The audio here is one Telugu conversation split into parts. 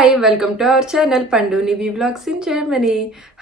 Hi welcome to our channel Pandunivi vlogs in Germany.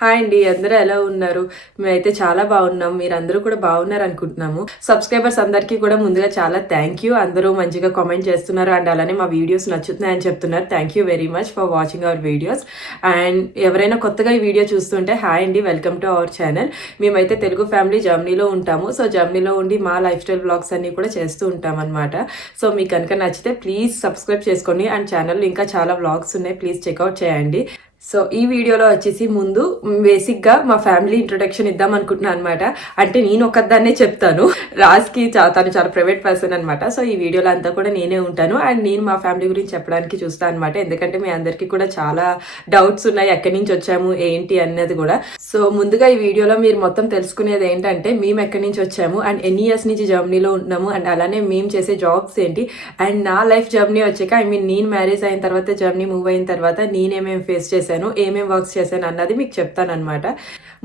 Hi అండి, అందరూ ఎలా ఉన్నారు? మేమైతే చాలా బాగున్నాం. మీరు అందరూ కూడా బాగున్నారు అనుకుంటున్నాము. సబ్స్క్రైబర్స్ అందరికీ కూడా ముందుగా చాలా థ్యాంక్ యూ. అందరూ మంచిగా కామెంట్ చేస్తున్నారు అండ్ అలానే మా వీడియోస్ నచ్చుతున్నాయని చెప్తున్నారు. Thank you very much for watching our videos. And ఎవరైనా కొత్తగా ఈ వీడియో చూస్తుంటే హాయ్ అండి, వెల్కమ్ టు అవర్ ఛానల్. మేమైతే తెలుగు ఫ్యామిలీ జర్మనీలో ఉంటాము. సో జర్మనీలో ఉండి మా లైఫ్ స్టైల్ వ్లాగ్స్ అన్ని కూడా చేస్తూ ఉంటాం అనమాట. సో మీకు కనుక నచ్చితే ప్లీజ్ సబ్స్క్రైబ్ చేసుకోండి. అండ్ ఛానల్ ఇంకా చాలా వ్లాగ్స్ ఉన్నాయి, ప్లీజ్ చెక్అవుట్ చేయండి. సో ఈ వీడియోలో వచ్చేసి ముందు బేసిక్గా మా ఫ్యామిలీ ఇంట్రొడక్షన్ ఇద్దాం అనుకుంటున్నాను అనమాట. అంటే నేను ఒకదాన్నే చెప్తాను, రాజ్కి తను చాలా ప్రైవేట్ పర్సన్ అనమాట. సో ఈ వీడియోలో అంతా కూడా నేనే ఉంటాను అండ్ నేను మా ఫ్యామిలీ గురించి చెప్పడానికి చూస్తాను అనమాట. ఎందుకంటే మీ అందరికీ కూడా చాలా డౌట్స్ ఉన్నాయి, ఎక్కడి నుంచి వచ్చాము ఏంటి అన్నది కూడా. సో ముందుగా ఈ వీడియోలో మీరు మొత్తం తెలుసుకునేది ఏంటంటే మేము ఎక్కడి నుంచి వచ్చాము అండ్ ఎన్ని ఇయర్స్ నుంచి జర్మనీలో ఉన్నాము అండ్ అలానే మేము చేసే జాబ్స్ ఏంటి అండ్ నా లైఫ్ జర్మనీ వచ్చాక నేను మ్యారేజ్ అయిన తర్వాత జర్మనీ మూవ్ అయిన తర్వాత నేనేమేమి ఫేస్ చేశాను, ఏమేమి వర్క్స్ చేశాను అన్నది మీకు చెప్తాను అనమాట.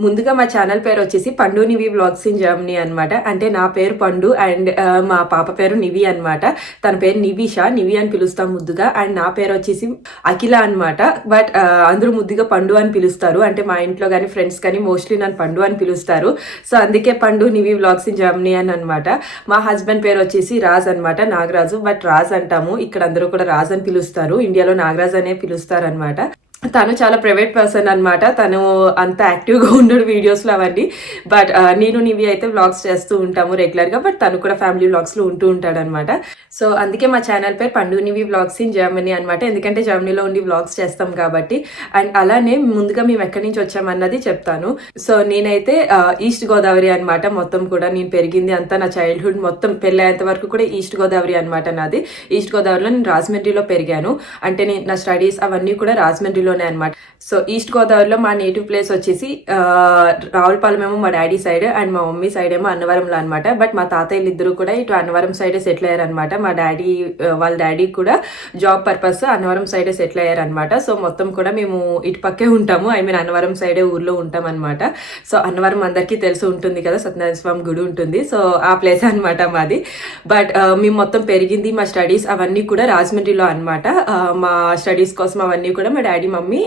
ముందుగా మా ఛానల్ పేరు వచ్చేసి పండునివి వ్లాగ్స్ ఇన్ జర్మనీ అనమాట. అంటే నా పేరు పండు అండ్ మా పాప పేరు నివి అనమాట. తన పేరు నివిషా, నివి అని పిలుస్తాం ముద్దుగా. అండ్ నా పేరు వచ్చేసి అఖిల అనమాట. బట్ అందరూ ముద్దుగా పండు అని పిలుస్తారు. అంటే మా ఇంట్లో కానీ ఫ్రెండ్స్ కానీ మోస్ట్లీ నన్ను పండు అని పిలుస్తారు. సో అందుకే పండు నివి వ్లాగ్స్ ఇన్ జర్మనీ అని అనమాట. మా హస్బెండ్ పేరు వచ్చేసి రాజ్ అనమాట, నాగరాజు. బట్ రాజ్ అంటాము, ఇక్కడ అందరూ కూడా రాజ్ అని పిలుస్తారు. ఇండియాలో నాగరాజ్ అనే పిలుస్తారు అనమాట. తను చాలా ప్రైవేట్ పర్సన్ అనమాట. తను అంత యాక్టివ్గా ఉండడు వీడియోస్లో అవన్నీ. బట్ నేను నివి అయితే వ్లాగ్స్ చేస్తూ ఉంటాము రెగ్యులర్గా. బట్ తను కూడా ఫ్యామిలీ వ్లాగ్స్లో ఉంటూ ఉంటాడు అనమాట. సో అందుకే మా ఛానల్ పేరు పండునివి వ్లాగ్స్ ఇన్ జర్మనీ అనమాట. ఎందుకంటే జర్మనీలో ఉండి వ్లాగ్స్ చేస్తాం కాబట్టి. అండ్ అలానే ముందుగా మేము ఎక్కడి నుంచి వచ్చామన్నది చెప్తాను. సో నేనైతే ఈస్ట్ గోదావరి అనమాట. మొత్తం కూడా నేను పెరిగింది అంతా, నా చైల్డ్హుడ్ మొత్తం పెళ్ళయ్యేంత వరకు కూడా ఈస్ట్ గోదావరి అనమాట నాది. ఈస్ట్ గోదావరిలో నేను రాజమండ్రిలో పెరిగాను. అంటే నా స్టడీస్ అవన్నీ కూడా రాజమండ్రిలో అనమాట. సో ఈస్ట్ గోదావరిలో మా నేటివ్ ప్లేస్ వచ్చేసి రావులపాలెం ఏమో మా డాడీ సైడ్ అండ్ మా మమ్మీ సైడ్ ఏమో అన్నవరంలో అనమాట. బట్ మా తాతయ్యలు ఇద్దరు కూడా ఇటు అన్నవరం సైడే సెటిల్ అయ్యారనమాట. మా డాడీ వాళ్ళ డాడీ కూడా జాబ్ పర్పస్ అన్నవరం సైడే సెటిల్ అయ్యారనమాట. సో మొత్తం కూడా మేము ఇటు పక్కే ఉంటాము, అన్నవరం సైడే ఊర్లో ఉంటాం అనమాట. సో అన్నవరం అందరికీ తెలిసి ఉంటుంది కదా, సత్యనారాయణ స్వామి గుడి ఉంటుంది. సో ఆ ప్లేస్ అనమాట మాది. బట్ మేము మొత్తం పెరిగింది, మా స్టడీస్ అవన్నీ కూడా రాజమండ్రిలో అనమాట. మా స్టడీస్ కోసం అవన్నీ కూడా మా డాడీ మమ్మీ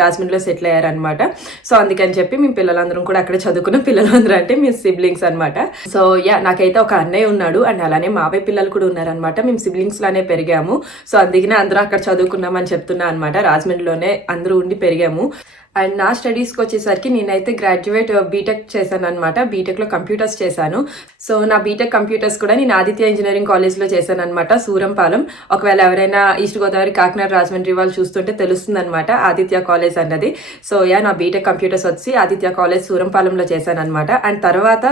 రాజమండ్రిలో సెటిల్ అయ్యారనమాట. సో అందుకని చెప్పి మేము పిల్లలందరం కూడా అక్కడ చదువుకున్న పిల్లలందరూ అంటే మీ సిబ్లింగ్స్ అనమాట. సో నాకైతే ఒక అన్నయ్య ఉన్నాడు అండ్ అలానే మావయ్య పిల్లలు కూడా ఉన్నారనమాట. మేము సిబ్లింగ్స్ లానే పెరిగాము. సో అందుకనే అందరూ అక్కడ చదువుకున్నామని చెప్తున్నా అనమాట. రాజమండ్రిలోనే అందరూ ఉండి పెరిగాము. అండ్ నా స్టడీస్కి వచ్చేసరికి నేనైతే గ్రాడ్యుయేట్ బీటెక్ చేశాను అనమాట. బీటెక్లో కంప్యూటర్స్ చేశాను. సో నా బీటెక్ కంప్యూటర్స్ కూడా నేను ఆదిత్య ఇంజనీరింగ్ కాలేజ్లో చేశాను అనమాట, సూరంపాలెం. ఒకవేళ ఎవరైనా ఈస్ట్ గోదావరి, కాకినాడ, రాజమండ్రి వాళ్ళు చూస్తుంటే తెలుస్తుంది అనమాట ఆదిత్య కాలేజ్ అన్నది. సో నా బీటెక్ కంప్యూటర్స్ వచ్చి ఆదిత్య కాలేజ్ సూరంపాలెంలో చేశాను అనమాట. అండ్ తర్వాత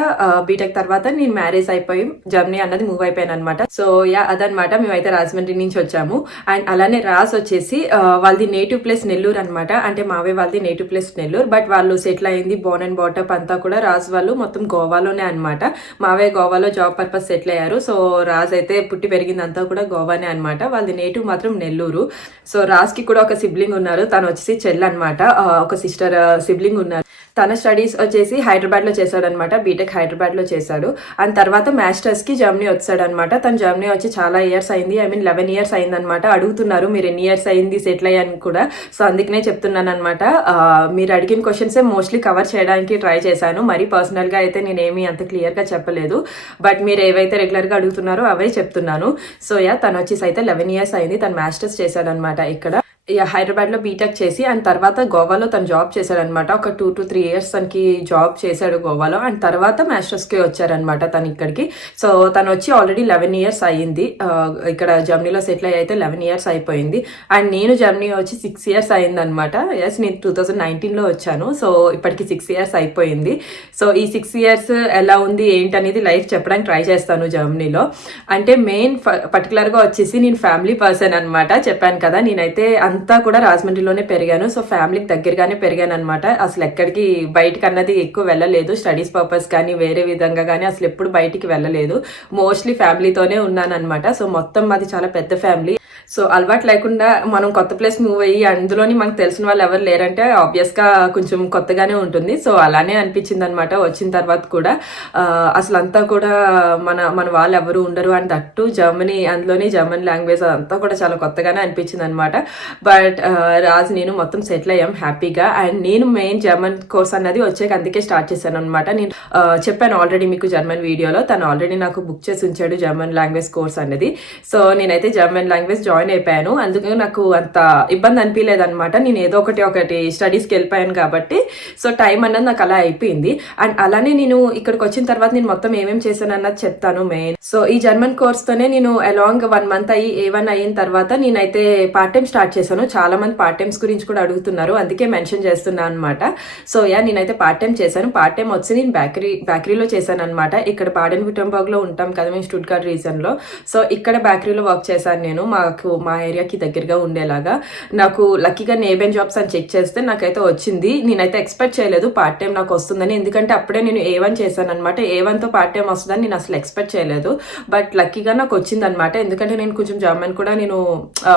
బీటెక్ తర్వాత నేను మ్యారేజ్ అయిపోయి జర్మనీ అన్నది మూవ్ అయిపోయాను అనమాట. సో అదనమాట, మేమైతే రాజమండ్రి నుంచి వచ్చాము. అండ్ అలానే రాజ్ వచ్చేసి వాళ్ళది నేటివ్ ప్లేస్ నెల్లూరు అనమాట. అంటే మావే వాళ్ళది నేటివ్ ప్లేస్ నెల్లూరు. బట్ వాళ్ళు సెటిల్ అయింది, బోర్న్ అండ్ బాటప్ అంతా కూడా రాజ్ వాళ్ళు మొత్తం గోవాలోనే అనమాట. మావే గోవాలో జాబ్ పర్పస్ సెటిల్ అయ్యారు. సో రాజ్ అయితే పుట్టి పెరిగిందంతా కూడా గోవానే అనమాట. వాళ్ళది నేటివ్ మాత్రం నెల్లూరు. సో రాజ్ కి కూడా ఒక సిబ్లింగ్ ఉన్నారు, తను వచ్చేసి చెల్లి అనమాట. ఒక సిస్టర్ సిబ్లింగ్ ఉన్నారు. తన స్టడీస్ వచ్చేసి హైదరాబాద్ లో చేశాడనమాట. బీటెక్ హైదరాబాద్ లో చేశాడు. అండ్ తర్వాత మాస్టర్స్ కి జర్మనీ వచ్చాడు అనమాట. తను జర్మనీ వచ్చి చాలా ఇయర్స్ అయింది, 11 years అయింది అనమాట. అడుగుతున్నారు మీరు ఎన్ని ఇయర్స్ అయింది సెటిల్ అయ్యాను కూడా. సో అందుకనే చెప్తున్నాను అనమాట. మీరు అడిగిన క్వశ్చన్సే మోస్ట్లీ కవర్ చేయడానికి ట్రై చేశాను. మరి పర్సనల్ గా అయితే నేనేమి అంత క్లియర్ గా చెప్పలేదు. బట్ మీరు ఏవైతే రెగ్యులర్ గా అడుగుతున్నారో అవే చెప్తున్నాను. సో తను వచ్చేసి అయితే 11 years అయింది. తను మాస్టర్స్ చేశాడనమాట ఇక్కడ హైదరాబాద్ లో బీటెక్ చేసి. అండ్ తర్వాత గోవాలో తను జాబ్ చేశాడనమాట. ఒక 2 to 3 years తనకి జాబ్ చేశాడు గోవాలో. అండ్ తర్వాత మాస్టర్స్ కి వచ్చారనమాట తను ఇక్కడికి. సో తను వచ్చి ఆల్రెడీ 11 years అయ్యింది ఇక్కడ జర్మనీలో సెటిల్ అయితే 11 years అయిపోయింది. అండ్ నేను జర్మనీ వచ్చి 6 years అయింది అనమాట. నేను 2019 లో వచ్చాను. సో ఇప్పటికి 6 years అయిపోయింది. సో ఈ 6 years ఎలా ఉంది ఏంటి అనేది లైఫ్ చెప్పడానికి ట్రై చేస్తాను జర్మనీలో. అంటే మెయిన్ పర్టికులర్ గా వచ్చేసి నేను ఫ్యామిలీ పర్సన్ అనమాట. చెప్పాను కదా, నేనైతే అంతా కూడా రాజమండ్రిలోనే పెరిగాను. సో ఫ్యామిలీకి దగ్గరగానే పెరిగాను అనమాట. అసలు ఎక్కడికి బయటకు అన్నది ఎక్కువ వెళ్ళలేదు. స్టడీస్ పర్పస్ కానీ వేరే విధంగా కానీ అసలు ఎప్పుడు బయటికి వెళ్ళలేదు. మోస్ట్లీ ఫ్యామిలీతోనే ఉన్నాను అనమాట. సో మొత్తం మాది చాలా పెద్ద ఫ్యామిలీ. సో అలవాటు లేకుండా మనం కొత్త ప్లేస్ మూవ్ అయ్యి అందులోని మనకు తెలిసిన వాళ్ళు ఎవరు లేరంటే ఆబ్వియస్ గా కొంచెం కొత్తగానే ఉంటుంది. సో అలానే అనిపించింది అనమాట వచ్చిన తర్వాత కూడా. అసలు అంతా కూడా మన వాళ్ళు ఎవరు ఉండరు అండ్ దట్టు జర్మనీ, అందులోని జర్మన్ లాంగ్వేజ్ అంతా కూడా చాలా కొత్తగానే అనిపించింది అనమాట. బట్ రాజ్ నేను మొత్తం సెటిల్ అయ్యాం హ్యాపీగా. అండ్ నేను మెయిన్ జర్మన్ కోర్స్ అన్నది వచ్చాక అందుకే స్టార్ట్ చేశాను అనమాట. నేను చెప్పాను ఆల్రెడీ మీకు జర్మన్ వీడియోలో, తను ఆల్రెడీ నాకు బుక్ చేసి ఉంచాడు జర్మన్ లాంగ్వేజ్ కోర్స్ అనేది. సో నేనైతే జర్మన్ లాంగ్వేజ్ జాయిన్ అయిపోయాను. అందుకే నాకు అంత ఇబ్బంది అనిపించలేదు అనమాట. నేను ఏదో ఒకటి స్టడీస్కి వెళ్ళిపోయాను కాబట్టి సో టైం అన్నది నాకు అలా అయిపోయింది. అండ్ అలానే నేను ఇక్కడికి వచ్చిన తర్వాత నేను మొత్తం ఏమేమి చేశాను అన్నది చెప్తాను మెయిన్. సో ఈ జర్మన్ కోర్స్ తోనే నేను అలాంగ్ 1 month అయ్యి A1 అయిన తర్వాత నేనైతే పార్ట్ టైం స్టార్ట్ చేశాను. చాలా మంది పార్ట్ టైమ్స్ గురించి కూడా అడుగుతున్నారు, అందుకే మెన్షన్ చేస్తున్నాను అనమాట. సో నేనైతే పార్ట్ టైం చేశాను. పార్ట్ టైం వచ్చి నేను బేకరీలో చేశాను అనమాట. ఇక్కడ బాడెన్ విటంబర్గ్ లో ఉంటాం కదా మేము, స్టుట్గార్ట్ రీజన్ లో. సో ఇక్కడ బేకరీలో వర్క్ చేశాను నేను, మా ఏరియాకి దగ్గరగా ఉండేలాగా. నాకు లక్కీగా నేబెన్ జాబ్స్ అని చెక్ చేస్తే నాకైతే వచ్చింది. నేనైతే ఎక్స్పెక్ట్ చేయలేదు పార్ట్ టైం నాకు వస్తుందని, ఎందుకంటే అప్పుడే నేను A1 చేశాను అనమాట. A1 తో పార్ట్ టైం వస్తుందని నేను అసలు ఎక్స్పెక్ట్ చేయలేదు. బట్ లక్కీగా నాకు వచ్చింది అనమాట, ఎందుకంటే నేను కొంచెం జర్మన్ కూడా నేను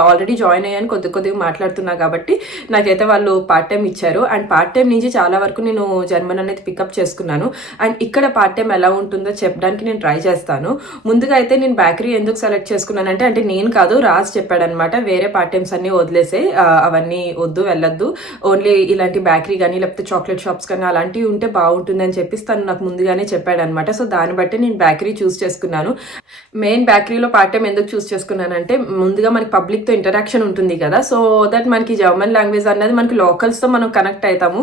ఆల్రెడీ జాయిన్ అయ్యాను, కొద్దిగా మాట్లాడుతున్నా కాబట్టి నాకైతే వాళ్ళు పార్ట్ టైం ఇచ్చారు. అండ్ పార్ట్ టైం నుంచి చాలా వరకు నేను జర్మన్ అనేది పికప్ చేసుకున్నాను. అండ్ ఇక్కడ పార్ట్ టైం ఎలా ఉంటుందో చెప్పడానికి నేను ట్రై చేస్తాను. ముందుగా అయితే నేను బేకరీ ఎందుకు సెలెక్ట్ చేసుకున్నానంటే, అంటే నేను కాదు, రాజ్ చెప్పాడనమాట. వేరే పార్ట్ టైమ్స్ అన్ని వదిలేసే, అవన్నీ వద్దు, వెళ్ళొద్దు, ఓన్లీ ఇలాంటి బేకరీ కానీ లేకపోతే చాక్లెట్ షాప్స్ కానీ అలాంటివి ఉంటే బాగుంటుంది అని చెప్పి తను నాకు ముందుగానే చెప్పాడనమాట. సో దాన్ని బట్టి నేను బేకరీ చూస్ చేసుకున్నాను. మెయిన్ బేకరీలో పార్ట్ టైం ఎందుకు చూస్ చేసుకున్నానంటే, ముందుగా మనకి పబ్లిక్ తో ఇంటరాక్షన్ ఉంటుంది కదా, సో దట్ మనకి జర్మన్ లాంగ్వేజ్ అనేది మనకి లోకల్స్ తో మనం కనెక్ట్ అవుతాము.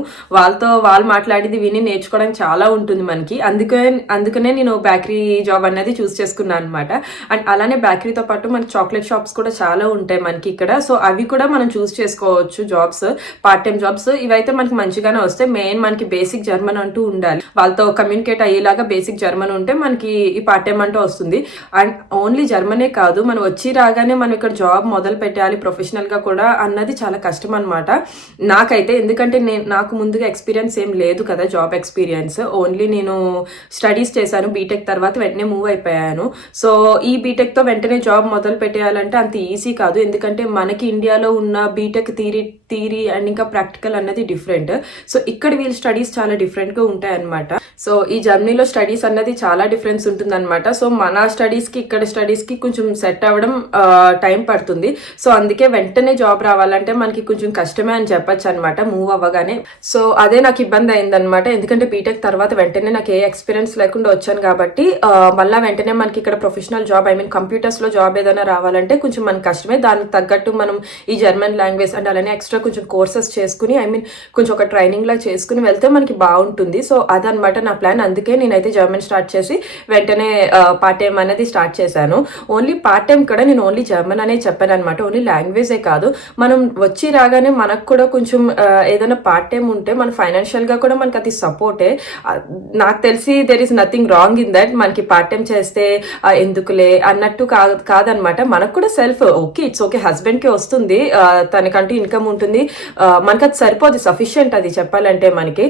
వాళ్ళు మాట్లాడేది విని నేర్చుకోవడానికి చాలా ఉంటుంది మనకి. అందుకనే నేను బేకరీ జాబ్ అనేది చూస్ చేసుకున్నాను అనమాట. అండ్ అలానే బేకరీతో పాటు మనకి చాక్లెట్ షాప్స్ కూడా చాలా ఉంటాయి మనకి ఇక్కడ. సో అవి కూడా మనం చూస్ చేసుకోవచ్చు జాబ్స్, పార్ట్ టైం జాబ్స్. ఇవైతే మనకి మంచిగానే వస్తాయి. మెయిన్ మనకి బేసిక్ జర్మన్ అంటూ ఉండాలి, వాళ్ళతో కమ్యూనికేట్ అయ్యేలాగా బేసిక్ జర్మన్ ఉంటే మనకి ఈ పార్ట్ టైం అంటూ వస్తుంది. అండ్ ఓన్లీ జర్మనే కాదు, మనం వచ్చి రాగానే మనం ఇక్కడ జాబ్ మొదలు పెట్టాలి ప్రొఫెషనల్ గా కూడా అన్నది చాలా కష్టం అనమాట నాకైతే. ఎందుకంటే నాకు ముందుగా ఎక్స్పీరియన్స్ ఏం లేదు కదా, జాబ్ ఎక్స్పీరియన్స్. ఓన్లీ నేను స్టడీస్ చేశాను, బీటెక్ తర్వాత వెంటనే మూవ్ అయిపోయాను. సో ఈ బీటెక్ తో వెంటనే జాబ్ మొదలు పెట్టేయాలంటే అంత ఈజీ కాదు, ఎందుకంటే మనకి ఇండియాలో ఉన్న బీటెక్ థియరీ అండ్ ఇంకా ప్రాక్టికల్ అన్నది డిఫరెంట్. సో ఇక్కడ వీళ్ళ స్టడీస్ చాలా డిఫరెంట్ గా ఉంటాయి అనమాట. సో ఈ జర్మనీలో స్టడీస్ అన్నది చాలా డిఫరెన్స్ ఉంటుంది అనమాట. సో మన స్టడీస్ కి ఇక్కడ స్టడీస్ కి కొంచెం సెట్ అవ్వడం టైం పడుతుంది. సో అందుకే వెంటనే జాబ్ రావాలంటే మనకి కొంచెం కష్టమే అని చెప్పొచ్చు అనమాట మూవ్ అవ్వగానే. సో అదే నాకు ఇబ్బంది అయిందనమాట, ఎందుకంటే బీటెక్ తర్వాత వెంటనే నాకు ఏ ఎక్స్పీరియన్స్ లేకుండా వచ్చాను కాబట్టి మళ్ళీ వెంటనే మనకి ఇక్కడ professional job, I mean computers లో జాబ్ ఏదైనా రావాలంటే కొంచెం మనకి కష్టమే. దానికి తగ్గట్టు మనం ఈ జర్మన్ లాంగ్వేజ్ అండ్ అలానే ఎక్స్ట్రా కొంచెం కోర్సెస్ చేసుకుని, ఐ మీన్ కొంచెం ఒక ట్రైనింగ్ లా చేసుకుని వెళ్తే మనకి బాగుంటుంది. సో అదనమాట నా ప్లాన్. అందుకే నేనైతే జర్మన్ స్టార్ట్ చేసి వెంటనే పార్ట్ టైం అనేది స్టార్ట్ చేశాను. ఓన్లీ పార్ట్ టైం కూడా నేను ఓన్లీ జర్మన్ అనే చెప్పాను అనమాట, ఓన్లీ లాంగ్వేజే కాదు. మనం వచ్చి రాగానే మనకు కూడా కొంచెం ఏదైనా పార్ట్ టైం ఉంటే మన ఫైనాన్షియల్ గా కూడా మనకి అది సపోర్టే. నాకు తెలిసి there is nothing wrong in that. మనకి పార్ట్ టైం చేస్తే ఎందుకులే అన్నట్టు కాదనమాట. మనకు కూడా self okay, it's okay, husband కి వస్తుంది, తనకంటూ ఇన్కమ్ ఉంటుంది, మనకి అది సరిపోదు, సఫిషియంట్ అది చెప్పాలంటే. మనకి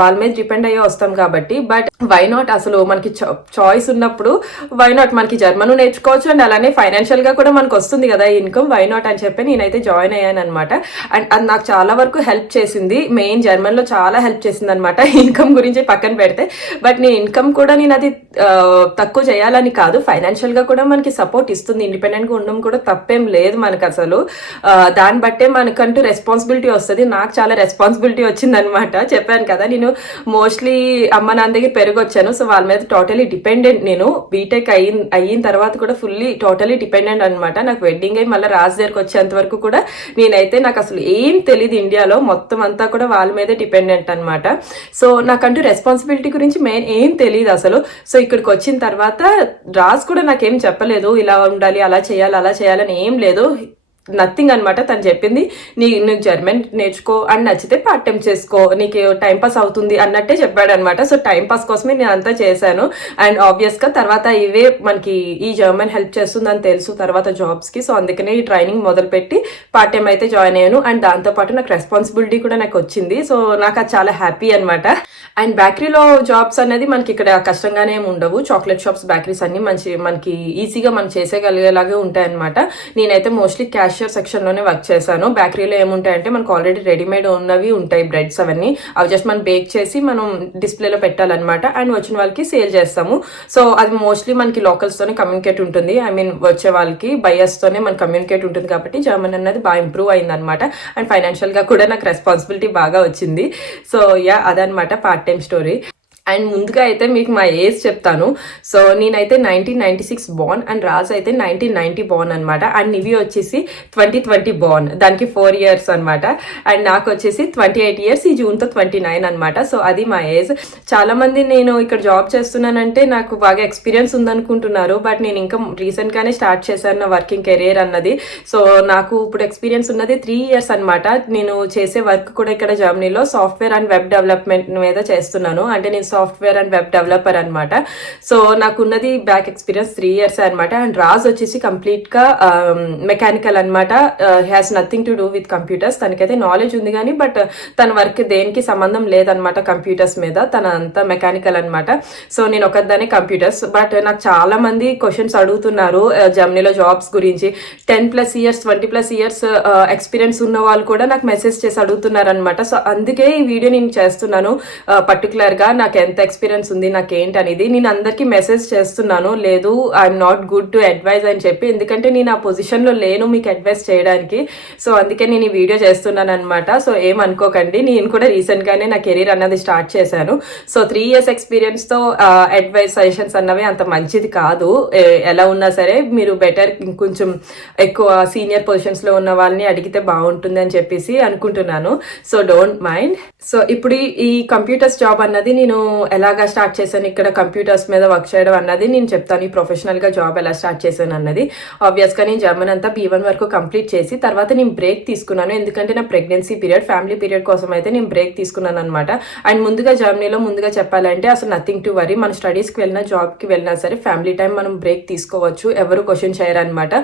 వాళ్ళ మీద డిపెండ్ అయ్యే వస్తాం కాబట్టి. బట్ వై నాట్, అసలు మనకి చాయిస్ ఉన్నప్పుడు వై నాట్, మనకి జర్మన్ నేర్చుకోవచ్చు అండ్ అలానే ఫైనాన్షియల్ గా కూడా మనకు వస్తుంది కదా ఇన్కమ్, వై నాట్ అని చెప్పి నేనైతే జాయిన్ అయ్యాను అనమాట. అండ్ అది నాకు చాలా వరకు హెల్ప్ చేసింది. మెయిన్ జర్మన్ లో చాలా హెల్ప్ చేసింది అనమాట, ఇన్కమ్ గురించి పక్కన పెడితే. బట్ నేను ఇన్కమ్ కూడా నేను అది తక్కువ చేయాలని కాదు, ఫైనాన్షియల్ గా కూడా మనకి సపోర్ట్ ఇస్తుంది. ఇండిపెండెంట్ గా ఉండడం కూడా తప్పేం లేదు మనకు అసలు. దాన్ని బట్టే మనకంటూ రెస్పాన్సిబిలిటీ వస్తుంది. నాకు చాలా రెస్పాన్సిబిలిటీ వచ్చింది అనమాట. చెప్పాను కదా, నేను మోస్ట్లీ అమ్మ నాన్న దగ్గర పెరిగొచ్చాను. సో వాళ్ళ మీద టోటలీ డిపెండెంట్. నేను బీటెక్ అయిన తర్వాత కూడా టోటలీ డిపెండెంట్ అనమాట. నాకు వెడ్డింగ్ అయ్యి మళ్ళీ రాజు దగ్గరకు వచ్చేంత వరకు కూడా నేనైతే, నాకు అసలు ఏం తెలియదు ఇండియాలో, మొత్తం అంతా కూడా వాళ్ళ మీదే డిపెండెంట్ అనమాట. సో నాకంటూ రెస్పాన్సిబిలిటీ గురించి మెయిన్ ఏం తెలియదు అసలు. సో ఇక్కడికి వచ్చిన తర్వాత రాజు కూడా నాకేం చెప్పలేదు, ఇలా ఉండాలి, అలా చేయాలని ఏం లేదు, నథింగ్ అనమాట. తను చెప్పింది నీకు జర్మన్ నేర్చుకో అని, నచ్చితే పార్ట్ టైం చేసుకో, నీకు టైం పాస్ అవుతుంది అన్నట్టే చెప్పాడు అనమాట. సో టైం పాస్ కోసమే నేను అంతా చేశాను. అండ్ ఆబ్వియస్ గా తర్వాత ఇవే మనకి ఈ జర్మన్ హెల్ప్ చేస్తుందని తెలుసు తర్వాత జాబ్స్ కి. సో అందుకనే ఈ ట్రైనింగ్ మొదలుపెట్టి పార్ట్ టైం అయితే జాయిన్ అయ్యాను. అండ్ దాంతో పాటు నాకు రెస్పాన్సిబిలిటీ కూడా నాకు వచ్చింది. సో నాకు అది చాలా హ్యాపీ అనమాట. అండ్ బేకరీలో జాబ్స్ అనేది మనకి ఇక్కడ కష్టంగానే ఉండవు. చాక్లెట్ షాప్స్, బేకరీస్ అన్ని మనకి ఈజీగా మనం చేసేయగలిగేలాగే ఉంటాయి అనమాట. నేనైతే మోస్ట్లీ క్యాషియర్ క్యాషియర్ సెక్షన్ లోనే వర్క్ చేశాను. బేకరీలో ఏముంటాయంటే మనకు ఆల్రెడీ రెడీమేడ్ ఉన్నవి ఉంటాయి బ్రెడ్స్ అవన్నీ, అవి జస్ట్ మనం బేక్ చేసి మనం డిస్ప్లేలో పెట్టాలన్నమాట. అండ్ వచ్చిన వాళ్ళకి సేల్ చేస్తాము. సో అది మోస్ట్లీ మనకి లోకల్స్ తోనే కమ్యూనికేట్ ఉంటుంది, ఐ మీన్ వచ్చే వాళ్ళకి బయర్స్ తోనే మన కమ్యూనికేట్ ఉంటుంది. కాబట్టి జర్మన్ అనేది బాగా ఇంప్రూవ్ అయింది అనమాట. అండ్ ఫైనాన్షియల్ గా కూడా నాకు రెస్పాన్సిబిలిటీ బాగా వచ్చింది. సో యా, అదనమాట పార్ట్ టైం స్టోరీ. అండ్ ముందుగా అయితే మీకు మా ఏజ్ చెప్తాను. సో నేనైతే 1996 బోర్న్ అండ్ రాజ్ అయితే 1990 బోర్న్ అనమాట. అండ్ నివి వచ్చేసి 2020 బోర్న్, దానికి 4 years అనమాట. అండ్ నాకు వచ్చేసి 28 years, ఈ జూన్తో 29 అనమాట. సో అది మా ఏజ్. చాలా మంది నేను ఇక్కడ జాబ్ చేస్తున్నానంటే నాకు బాగా ఎక్స్పీరియన్స్ ఉందనుకుంటున్నారు, బట్ నేను ఇంకా రీసెంట్ గానే స్టార్ట్ చేశాను నా వర్కింగ్ కెరియర్ అన్నది. సో నాకు ఇప్పుడు ఎక్స్పీరియన్స్ ఉన్నది 3 years అనమాట. నేను చేసే వర్క్ కూడా ఇక్కడ జర్మనీలో సాఫ్ట్వేర్ అండ్ వెబ్ డెవలప్మెంట్ మీద చేస్తున్నాను. అంటే నేను సాఫ్ట్వేర్ అండ్ వెబ్ డెవలపర్ అనమాట. సో నాకున్నది బ్యాక్ ఎక్స్పీరియన్స్ 3 years అనమాట. అండ్ రాజ్ వచ్చేసి కంప్లీట్ గా మెకానికల్ అనమాట. Has nothing to do with computers. తనకైతే నాలెడ్జ్ ఉంది కానీ బట్ తన వర్క్ దేనికి సంబంధం లేదనమాట కంప్యూటర్స్ మీద, తన అంతా మెకానికల్ అనమాట. సో నేను ఒకదానే కంప్యూటర్స్. బట్ నాకు చాలా మంది క్వశ్చన్స్ అడుగుతున్నారు జర్మనీలో జాబ్స్ గురించి. 10+ years 20+ years ఎక్స్పీరియన్స్ ఉన్న వాళ్ళు కూడా నాకు మెసేజ్ చేసి అడుగుతున్నారు అనమాట. సో అందుకే ఈ వీడియో నేను చేస్తున్నాను. పర్టికులర్ గా నాకు ఎంత ఎక్స్పీరియన్స్ ఉంది నాకేంటి అనేది నేను అందరికీ మెసేజ్ చేస్తున్నాను. లేదు, I'm not good to advise అని చెప్పి, ఎందుకంటే నేను ఆ పొజిషన్ లో లేను మీకు అడ్వైజ్ చేయడానికి. సో అందుకే నేను ఈ వీడియో చేస్తున్నాను అనమాట. సో ఏమనుకోకండి, నేను కూడా రీసెంట్ గానే నా కెరీర్ అన్నది స్టార్ట్ చేశాను. సో 3 years ఎక్స్పీరియన్స్ తో అడ్వైజ్ సజెషన్స్ అన్నవి అంత మంచిది కాదు. ఎలా ఉన్నా సరే మీరు బెటర్ ఇంకొంచెం ఎక్కువ సీనియర్ పొజిషన్స్ లో ఉన్న వాళ్ళని అడిగితే బాగుంటుంది అని చెప్పేసి అనుకుంటున్నాను. So don't mind. సో ఇప్పుడు ఈ కంప్యూటర్స్ జాబ్ అన్నది నేను ఎలాగా స్టార్ట్ చేశాను, ఇక్కడ కంప్యూటర్స్ మీద వర్క్ చేయడం అన్నది నేను చెప్తాను. ఈ ప్రొఫెషనల్ గా జాబ్ ఎలా స్టార్ట్ చేశాను అన్నది. ఆబ్వియస్ గా నేను జర్మన్ అంతా B1 వరకు కంప్లీట్ చేసి తర్వాత నేను బ్రేక్ తీసుకున్నాను. ఎందుకంటే నా ప్రెగ్నెన్సీ పీరియడ్, ఫ్యామిలీ పీరియడ్ కోసం అయితే నేను బ్రేక్ తీసుకున్నాను అనమాట. అండ్ ముందుగా జర్మనీలో ముందుగా చెప్పాలంటే అసలు నథింగ్ టు వరీ. మన స్టడీస్ కి వెళ్ళినా జాబ్ కి వెళ్ళినా సరే ఫ్యామిలీ టైం మనం బ్రేక్ తీసుకోవచ్చు. ఎవరు క్వశ్చన్ చేయరు అనమాట.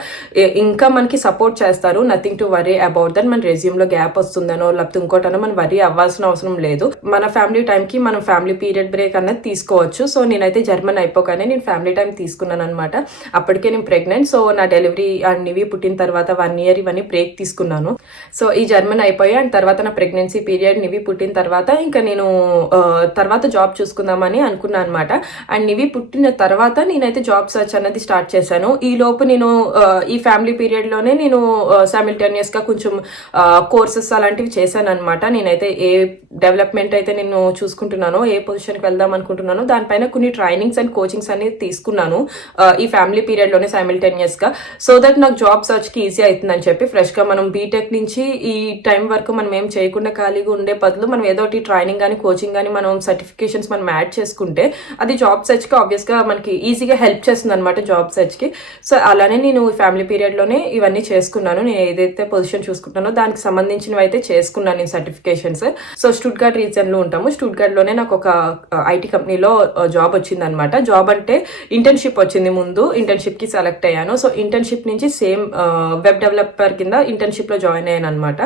ఇంకా మనకి సపోర్ట్ చేస్తారు. Nothing to worry about that. మన రెజ్యూమ్ లో గ్యాప్ వస్తుందనో లేకపోతే ఇంకోటనో మనం వరీ అవ్వాల్సిన అవసరం లేదు. మన ఫ్యామిలీ టైం కి మనం ఫ్యామిలీ పీరియడ్ బ్రేక్ అనేది తీసుకోవచ్చు. సో నేనైతే జర్మన్ అయిపోగానే నేను ఫ్యామిలీ టైం తీసుకున్నాను అనమాట. అప్పటికే నేను ప్రెగ్నెంట్. సో నా డెలివరీ అండ్ నివి పుట్టిన తర్వాత 1 year ఇవన్నీ బ్రేక్ తీసుకున్నాను. సో ఈ జర్మన్ అయిపోయి అండ్ తర్వాత నా ప్రెగ్నెన్సీ పీరియడ్ నివి పుట్టిన తర్వాత ఇంకా నేను తర్వాత జాబ్ చూసుకుందామని అనుకున్నాను అనమాట. అండ్ నివి పుట్టిన తర్వాత నేనైతే జాబ్ సర్చ్ అనేది స్టార్ట్ చేశాను. ఈ లోపు నేను ఈ ఫ్యామిలీ పీరియడ్ లోనే నేను సైమిల్టేనియస్ గా కొంచెం కోర్సెస్ అలాంటివి చేశాను అనమాట. నేనైతే ఏ డెవలప్మెంట్ అయితే నేను చూసుకుంటున్నానో, ఏ పొజిషన్కి వెళ్దాం అనుకుంటున్నానో దానిపైన కొన్ని ట్రైనింగ్స్ అండ్ కోచింగ్స్ అనేది తీసుకున్నాను ఈ ఫ్యామిలీ పీరియడ్ లోనే సైమిల్టేనియస్ గా. సో దట్ నాకు జాబ్ సర్చ్ కి ఈజీ అవుతుందని చెప్పి ఫ్రెష్ గా మనం బీటెక్ నుంచి ఈ టైం వరకు మనం ఏం చేయకుండా ఖాళీగా ఉండే బదులు మనం ఏదో ఒకటి ట్రైనింగ్ కానీ కోచింగ్ కానీ మనం సర్టిఫికేషన్స్ మనం యాడ్ చేసుకుంటే అది జాబ్ సర్చ్ కి ఆబ్వియస్ గా మనకి ఈజీగా హెల్ప్ చేస్తుంది అనమాట జాబ్ సర్చ్ కి. సో అలానే నేను ఫ్యామిలీ పీరియడ్ లోనే ఇవన్నీ చేసుకున్నాను. నేను ఏదైతే పొజిషన్ చూసుకుంటానో దానికి సంబంధించినవి అయితే చేసుకున్నాను నేను సర్టిఫికేషన్స్. సో స్టూట్గార్ట్ రీజన్ లో ఉంటాము. స్టూట్గార్ట్ లోనే నాకు ఒక ఐటీ కంపెనీలో జాబ్ వచ్చింది అనమాట. జాబ్ అంటే ఇంటర్న్షిప్ వచ్చింది. ముందు ఇంటర్న్షిప్ కి సెలెక్ట్ అయ్యాను. సో ఇంటర్న్షిప్ నుంచి సేమ్ వెబ్ డెవలపర్ కింద ఇంటర్న్షిప్ లో జాయిన్ అయ్యాను అనమాట.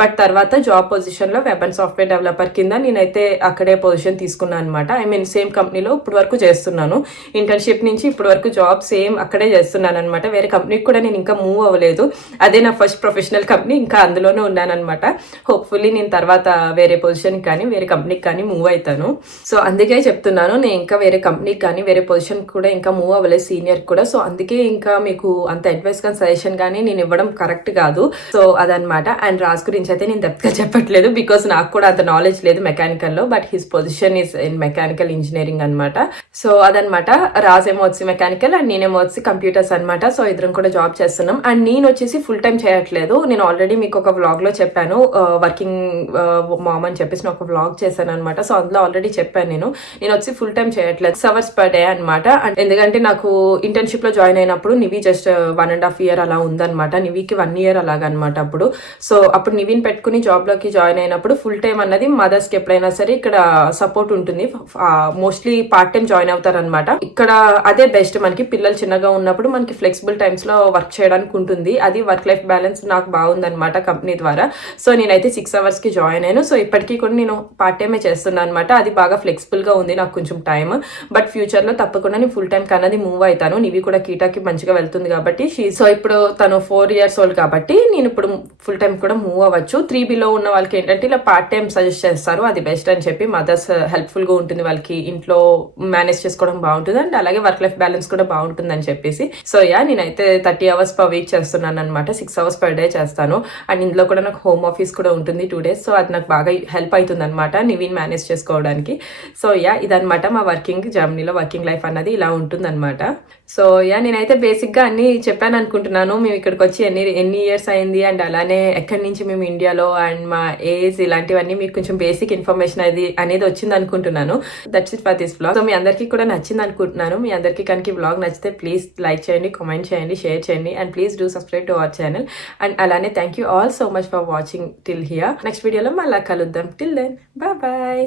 బట్ తర్వాత జాబ్ పొజిషన్ లో వెబ్ అండ్ సాఫ్ట్వేర్ డెవలపర్ కింద నేనైతే అక్కడే పొజిషన్ తీసుకున్నాను అనమాట. ఐ మీన్ సేమ్ కంపెనీలో ఇప్పుడు వరకు చేస్తున్నాను. ఇంటర్న్షిప్ నుంచి ఇప్పుడు వరకు జాబ్ సేమ్ అక్కడే చేస్తున్నాను అనమాట. వేరే కంపెనీకి కూడా నేను ఇంకా మూవ్ అవ్వలేదు. అదే నా ఫస్ట్ ప్రొఫెషనల్ కంపెనీ, ఇంకా అందులోనే ఉన్నాను అనమాట. హోప్ఫుల్లీ నేను తర్వాత వేరే పొజిషన్ కానీ వేరే కంపెనీకి కానీ మూవ్ అవుతాను. సో అందుకే చెప్తున్నాను, నేను ఇంకా వేరే కంపెనీకి కానీ వేరే పొజిషన్ కూడా ఇంకా మూవ్ అవ్వలేదు, సీనియర్ కూడా. సో అందుకే ఇంకా మీకు అంత అడ్వైస్ కానీ సజెషన్ కానీ నేను ఇవ్వడం కరెక్ట్ కాదు. సో అదనమాట. అండ్ రాజ్ గురించి అయితే నేను డెప్త్ గా చెప్పట్లేదు బికాస్ నాకు కూడా అంత నాలెడ్జ్ లేదు మెకానికల్ లో. But his position is in mechanical engineering అనమాట. సో అదనమాట. రాజ్ ఏమో వచ్చి మెకానికల్ అండ్ నేనేమో వచ్చి కంప్యూటర్స్ అనమాట. సో ఇద్దరం కూడా జాబ్ చేస్తున్నాం. అండ్ నేను వచ్చేసి ఫుల్ టైం చేయట్లేదు. నేను ఆల్రెడీ మీకు ఒక వ్లాగ్ లో చెప్పాను, వర్కింగ్ మామ్ అని చెప్పేసి ఒక వ్లాగ్ చేశాను అనమాట. సో అందులో ఆల్రెడీ చెప్పాను నేను వచ్చి ఫుల్ టైం చేయట్లేదు, 6 hours per day అనమాట. ఎందుకంటే నాకు ఇంటర్న్షిప్ లో జాయిన్ అయినప్పుడు నివి జస్ట్ 1.5 year అలా ఉందన్నమాట. నివికి 1 year అలాగనమాట అప్పుడు. సో అప్పుడు నివిని పెట్టుకుని జాబ్ లోకి జాయిన్ అయినప్పుడు ఫుల్ టైం అన్నది మదర్స్ కి ఎప్పుడైనా సరే ఇక్కడ సపోర్ట్ ఉంటుంది. మోస్ట్లీ పార్ట్ టైం జాయిన్ అవుతారు అనమాట. ఇక్కడ అదే బెస్ట్. మనకి పిల్లలు చిన్నగా ఉన్నప్పుడు మనకి ఫ్లెక్సిబుల్ టైమ్స్ లో వర్క్ చేయడానికి ఉంటుంది. అది వర్క్ లైఫ్ బ్యాలెన్స్ నాకు బాగుందనమాట కంపెనీ ద్వారా. సో నేనైతే 6 hours కి జాయిన్ అయ్యాను. సో ఇప్పటికీ కూడా నేను పార్ట్ టైమే చేస్తున్నాను అనమాట. అది బాగా ఫ్లెక్సిబుల్గా ఉంది నాకు కొంచెం టైం. బట్ ఫ్యూచర్లో తప్పకుండా నేను ఫుల్ టైం కన్నది మూవ్ అవుతాను. నివి కూడా కీటాకి మంచిగా వెళ్తుంది కాబట్టి సో ఇప్పుడు తను 4 years old కాబట్టి నేను ఇప్పుడు ఫుల్ టైం కూడా మూవ్ అవ్వచ్చు. 3Bలో ఉన్న వాళ్ళకి ఏంటంటే ఇలా పార్ట్ టైం సజెస్ట్ చేస్తారు, అది బెస్ట్ అని చెప్పి. మదర్స్ హెల్ప్ఫుల్గా ఉంటుంది, వాళ్ళకి ఇంట్లో మేనేజ్ చేసుకోవడం బాగుంటుంది అండ్ అలాగే వర్క్ లైఫ్ బ్యాలెన్స్ కూడా బాగుంటుంది అని చెప్పేసి. సో నేనైతే 30 hours per week చేస్తున్నాను అనమాట. 6 hours per day చేస్తాను అండ్ ఇందులో కూడా నాకు హోమ్ ఆఫీస్ కూడా ఉంటుంది 2 days. సో అది నాకు బాగా హెల్ప్ అవుతుంది అనమాట నివిన్ మేనేజ్ చేసుకోవడానికి. సో ఇదనమాట మా జర్మనీలో వర్కింగ్ లైఫ్ అన్నది ఇలా ఉంటుంది అనమాట. సో నేనైతే బేసిక్ గా అన్ని చెప్పాను అనుకుంటున్నాను. మేము ఇక్కడికి వచ్చి ఎన్ని ఇయర్స్ అయింది అండ్ అలానే ఎక్కడి నుంచి మేము ఇండియాలో అండ్ మా ఏజ్ ఇలాంటివన్నీ మీకు కొంచెం బేసిక్ ఇన్ఫర్మేషన్ అనేది వచ్చింది అనుకుంటున్నాను. That's it for this vlog. So మీ అందరికీ కూడా నచ్చింది అనుకుంటున్నాను. మీ అందరికీ కనుక వ్లాగ్ నచ్చితే ప్లీజ్ లైక్ చేయండి, కామెంట్ చేయండి, షేర్ చేయండి and please do subscribe to our channel. And అలానే thank you all so much for watching till here. Next వీడియోలో మళ్ళీ కలుద్దాం. Till then bye bye.